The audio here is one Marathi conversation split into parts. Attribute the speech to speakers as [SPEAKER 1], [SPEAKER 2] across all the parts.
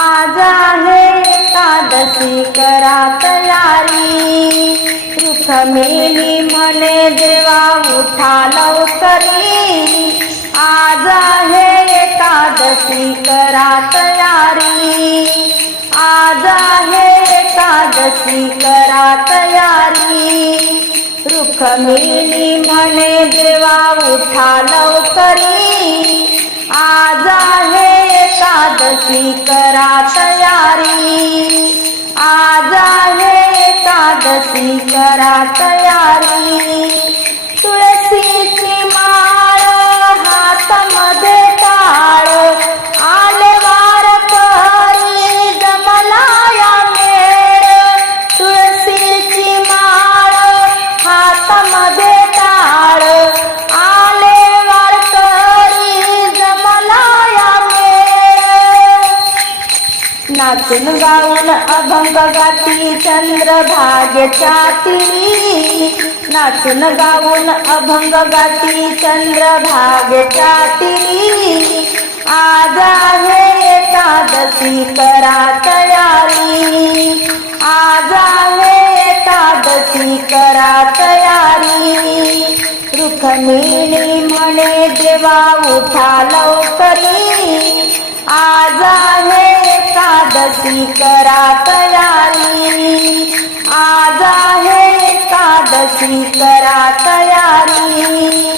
[SPEAKER 1] आज आहे एकादशी करा तयारी. रुखमेली म्हणे देवा उठा लवकरी. आज आहे एकादशी करा तयारी. आज आहे एकादशी करा तयारी. रुक्मिणी म्हणे देवा उठा लवकरी. आज आहे एकादशी करा एकादशी करा तयारी. नाचून गाऊन अभंग गाती चंद्रभागेच्या तिरी नाचून गाऊन अभंग गाती चंद्रभागेच्या तिरी आज आहे एकादशी करा तयारी. आज आहे एकादशी करा तयारी. रुक्मिणी म्हणे देवा उठा लवकरी. एकादशी करा तयारी. आज आहे एकादशी करा तयारी.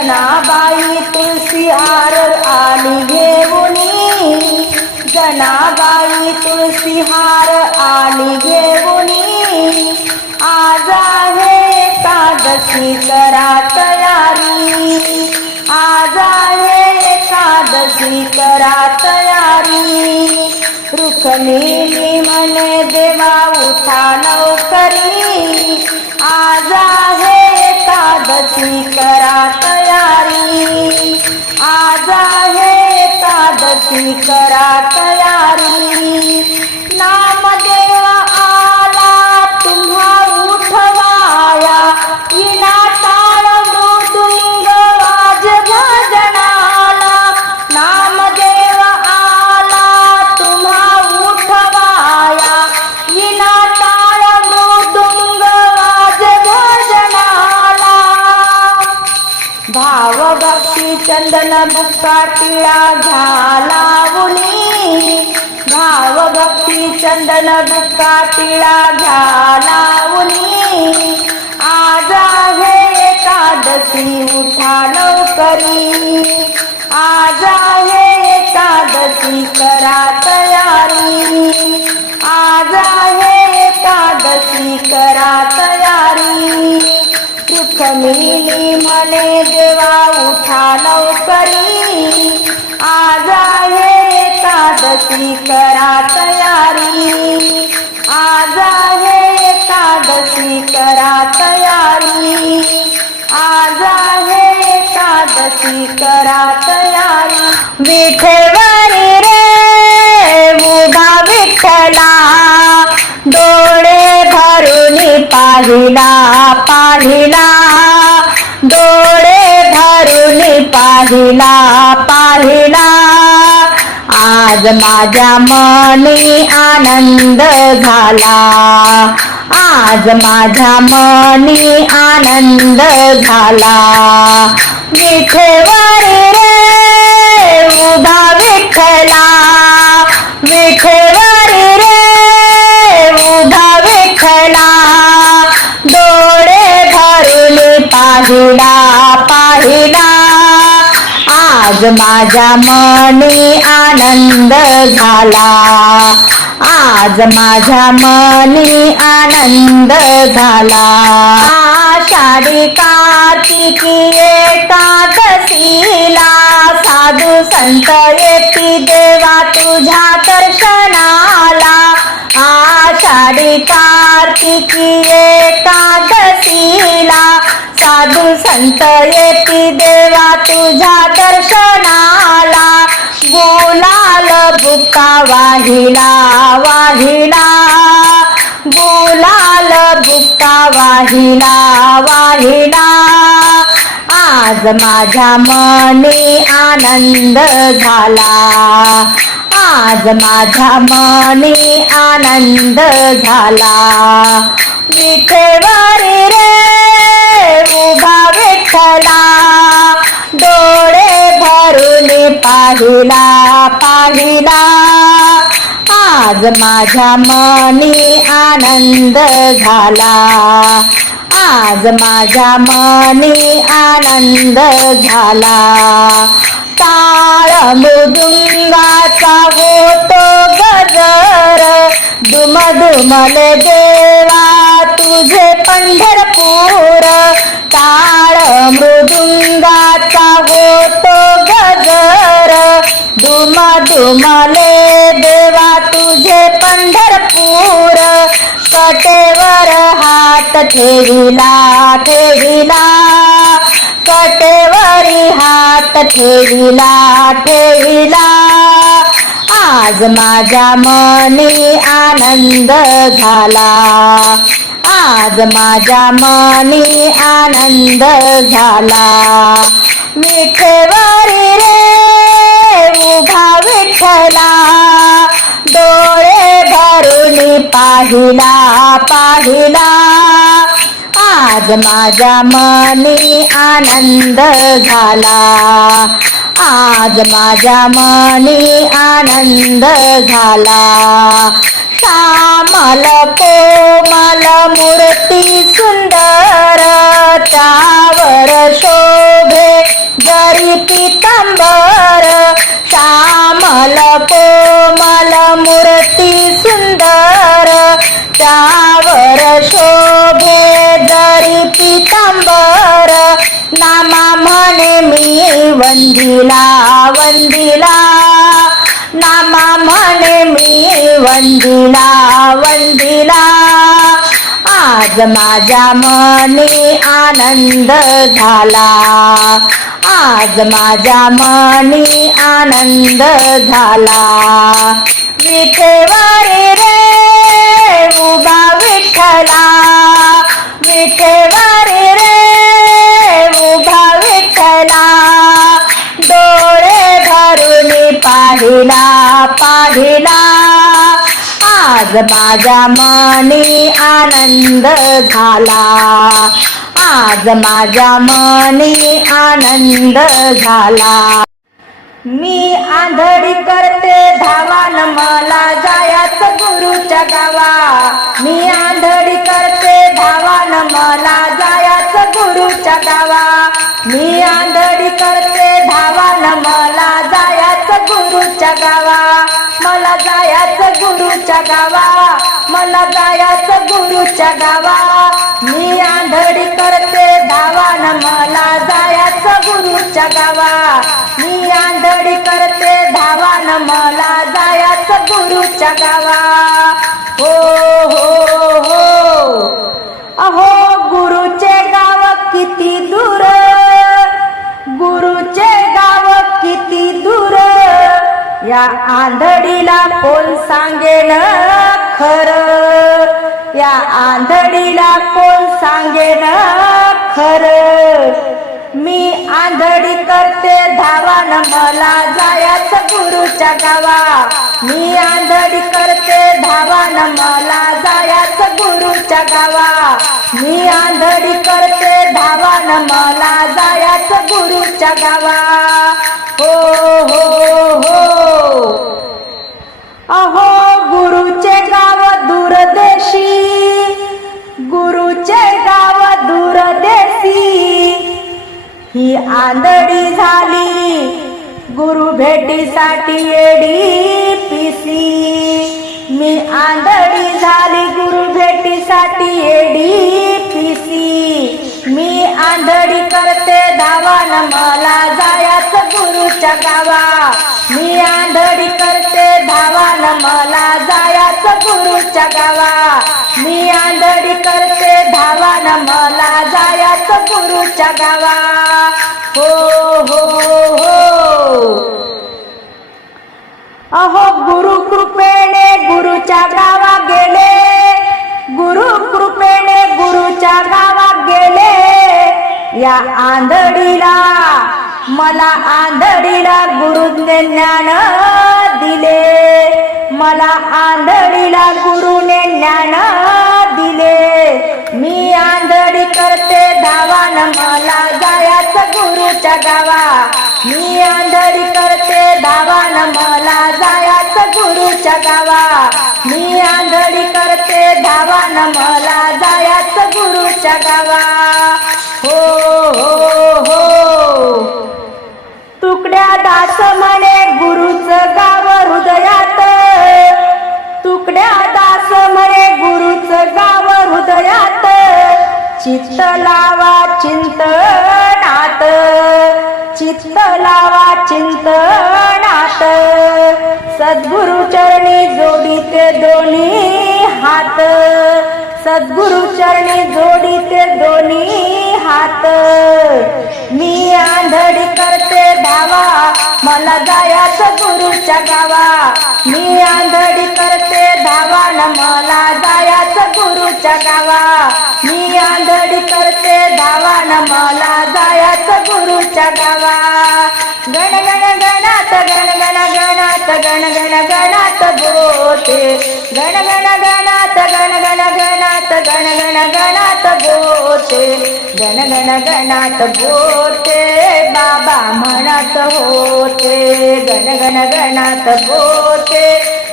[SPEAKER 1] जनाबाई तुलसीहार हार आली घेऊनी. जनाबाई तुलसीहार हार आली घेऊनी. आज आहे एकादशी करा तयारी आज आहे एकादशी करा तयारी रुक्मिणी म्हणे देवा उठा लवकरी. आज आहे एकादशी करा तयारी. आज आहे एकादशी करा तयारी. नामदेव आला तुम्हा चंदन बुक्का टिळा घालावुनी भाव भक्ती चंदन बुक्का टिळा उनी आज आहे एकादशी उठा लवकरी. आज आहे एकादशी करा तयारी. आज आहे एकादशी करा तयारी. रुक्मिणी मने देवा उठा लवकरी. आज आहे एकादशी करा तयारी. आज आहे एकादशी करा तयारी. आज आहे एकादशी करा तयारी. विठेवारी रे उभा विठ्ठला. डोळे भरून पाहिला पाहिला. पाहिला पाहिला. आज माझ्या मनी आनंद झाला. आज माझ्या मनी आनंद झाला. विठेवरी रे उभा विठला माझ्या मनी आनंद झाला. आज माझ्या मनी आनंद झाला. आषाढी कार्तिकी एकादशीला साधू संत येती देवा तुझ्या दर्शनाला. आषाढी कार्तिकी एकादशीला साधू संत येती देवा तुझा दर्शनाला. बोलाल बुका वाहिला वाहिला. बोलाल बुका वाहिला वाहिला. आज माझ्या मनी आनंद झाला. आज माझ्या मनी आनंद झाला. विठेवरी रे उभा विठ्ठला. डोळे भरून पाहिला पाहिला. आज माझ्या मनी आनंद झाला. आज माझ्या मनी आनंद झाला. टाळ मृदुंगाचा होतो गजर. दुमधुमल देवा तुझे पंढरपूर. टाळ मृदुंगाचा होतो गजर. दुमधुमले देवा तुझे पंढरपूर. कटेवर हात ठेविला ठेविला. कटेवरी हात ठेविला ठेविला. आज माझ्या मनी आनंद झाला. आज माझ्या मनी आनंद झाला. विठेवरी रे उभा विठ्ठला. डोळे भरून पाहिला पाहिला. आज माझ्या मनी आनंद झाला. आज माझ्या मनी आनंद झाला. श्यामल कोमल मूर्ती सुंदर त्यावर शोभे जरी पितंबर श्यामल कोमल मूर्ती सुंदर त्यावर शोभे जरी पितंबर नामा म्हणे मी वंदिला वंदिला. नामा म्हणे मी वंदिला वंदिला. आज माझ्या मनी आनंद झाला. आज माझ्या मनी आनंद झाला. विठेवरी रे उभा विठ्ठला. विठेवरी रे उभा विठ्ठला. डोळे भरून पाहिला पाहिला. आज माझ्या मनी आनंद झाला. आज माझ्या मनी आनंद झाला. मी आंधळी करते धावान मला जायाच गुरुच्या गावा. मी आंधळी करते धावान मला जायाच गुरुच्या गावा. मी गुरुच्या गावा मला जायाचं गुरुच्या गावा. मी आंधळी करते धावान मला जायाचं गुरुच्या गावा. मी आंधळी करते धावा न मला जायाचं गुरुच्या गावा. हो हो हो. अहो गुरुचे गाव किती दूर. गुरुचे गाव किती दूर. या आंधळीला कोण सांगेल खर? या आंधळीला कोण सांगेन खर? मी आंधळी करते धावान मला जायाच गुरुच्या गावा मी आंधळी करते धावान मला जायाच गुरुच्या गावा मी आंधळी करते धावान मला जायाच गुरुच्या गावा हो हो. हो. ही आंधळी झाली. गुरु भेटीसाठी येडी पिसी मी आंधळी झाली गुरु भेटीसाठी येडी पिसी मी आंधळी करते धावान मला जायाच गुरुच्या गावा. मी आंधळी करते धावान मला जायाच गुरुच्या गावा. मी आंधळी करते धावान मला जायाच गुरुच्या गावा. हो हो हो. अहो गुरु कृपेने गुरुच्या गावा गेले. गुरु कृपेने गुरुच्या गावा गेले. या आंधळीला मला आंधळीला गुरुने ज्ञान दिले. मला आंधळीला गुरुने ज्ञान दिले. मी आंधळी करते धावान मला जायाच गुरुच्या गावा. मी आंधळी करते धावान मला जायाच गुरुच्या गावा. मी आंधळी करते धावान मला जायाच गुरुच्या गावा. हो हो हो. तुकड्या दास म्हणे गुरुचं गाव तुकड्या दास म्हणे गुरुच गाव हृदयात. चित्त लावा चिंतनात चित्त लावा चिंतनात सद्गुरु चरणी जोडीते दोन्ही हात. सद्गुरु चरणी जोडीते दोन्ही हात. मी आंधळी करते धावा मला जायाच गुरुच्या गावा. मी आंधळी करते धावा न मला जायाचं गुरुच्या गावा. मी आंधळी करते धावा न मला जायाचं गुरुच्या गावा. गण गण गणात गण गण गणात गण गण गणात बोते. गण गण गणात गण गणात बोते गणगण गणात बोते बाबा म्हणत होते. गणगण गणात बोते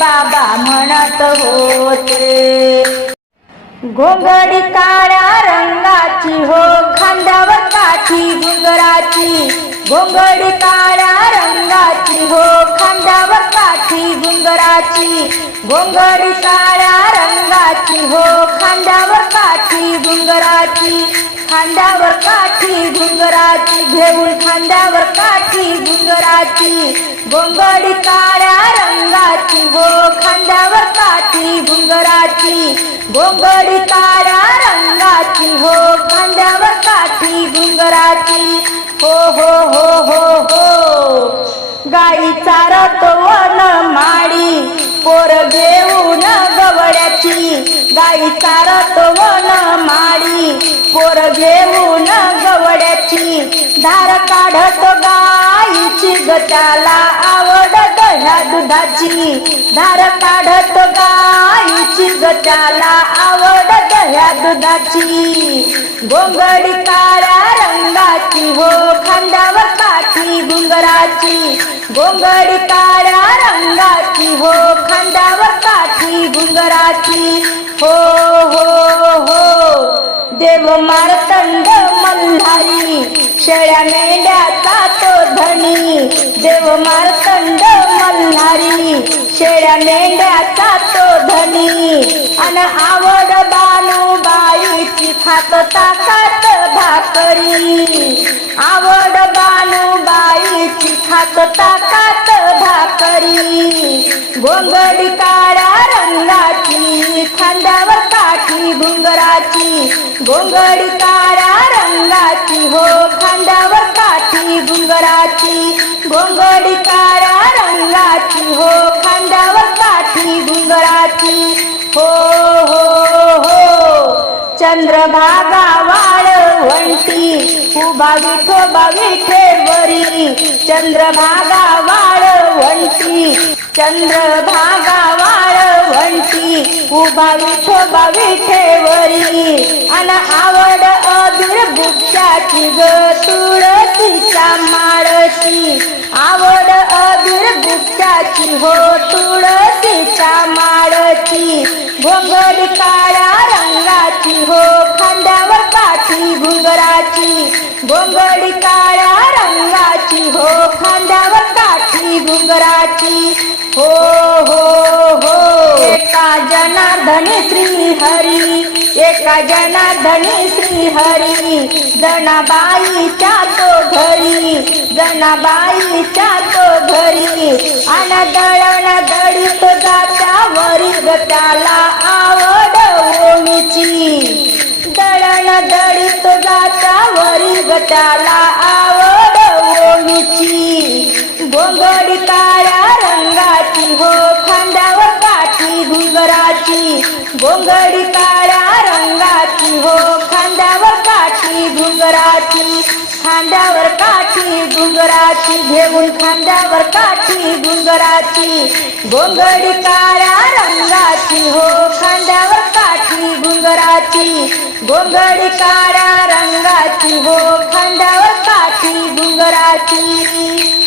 [SPEAKER 1] बाबा म्हणत होते. घोंगडी काळ्या रंगाची हो खांद्यावर काठी गुंगराची घोंगडी काळ्या रंगाची हो खांद्यावर काठी गुंगराची घोंगडी काळ्या काठी खांद्यावर काठी गुंगराची घेऊन खांद्यावर काठी गुंगराची गोंगडी काळ्या रंगाची गो खांद्यावर काठी गुंगराची गोंगडी काळ्या रंगाची हो खांद्यावर काठी गुंगराची हो, हो हो हो हो हो. गाई चारत वन माडी पोर घेऊन गवड्याची गाई चारतो वन माडी पोर घेऊन गवड्याची धार काढतो गाईची गटाला आवड दह्या दुधाची. धार काढतो गाईची गटाला आवड दह्या दुधाची. गोंगडी काळ्या रंगाची हो खांद्यावर काठी गुंगराची गोंगडी काळ्या रंगाची हो खांद्यावर काठी हो हो हो. देव मारतंड अंधारी शेळ्या मेंढ्याचा तो धनी देव मारतंड मल्हारी शेळ्या मेंढ्याचा तो धनी. अन आवड बाईची खात ताकात भाकरी. आवड बाईची खात ताकात भाकरी. गोंगडी काळ्या रंगाची खांद्यावर काठी भुंगराची. गोंगडी काळ्या रंगाची हो खांद्यावर काठी डुंगराची गोंगडी काळ्या रंगाची हो खांद्यावर काठी डुंगराची हो हो हो चंद्रभागा वाळ वंटी उभा विठोबा विठेवरी. चंद्रभागा वाळ वंटी चंद्रभागा उभा विठोबा विठेवरी अन आवड अबीर बुक्षाची ग तुळशीच्या माळची आवड अबीर बुक्षाची हो तुळशीच्या माळची भोंगड काळ्या रंगाची हो खांद्यावर काठी घुंगराची भोंगड काळ्या रंगाची हो खांद्यावर काठी घुंगराची हो हो जनार्दनी श्रीहरी एका जनार्दनी श्रीहरी जनाबाईच्या तो घरी जनाबाईच्या तो घरी अनदळण दळीत जात्या वरी गटाला आवड ओणीची दळण दळीत जात्या वरी गटाला आवड ओणीची गोंगडी काळ गोंगडी काळ्या रंगाची हो खांद्यावर काठी घुंगराची खांद्यावर काठी घुंगराची घेऊन खांद्यावर काठी घुंगराची गोंगडी काळ्या रंगाची हो खांद्यावर काठी घुंगराची गोंगडी काळ्या रंगाची हो खांद्यावर काठी घुंगराची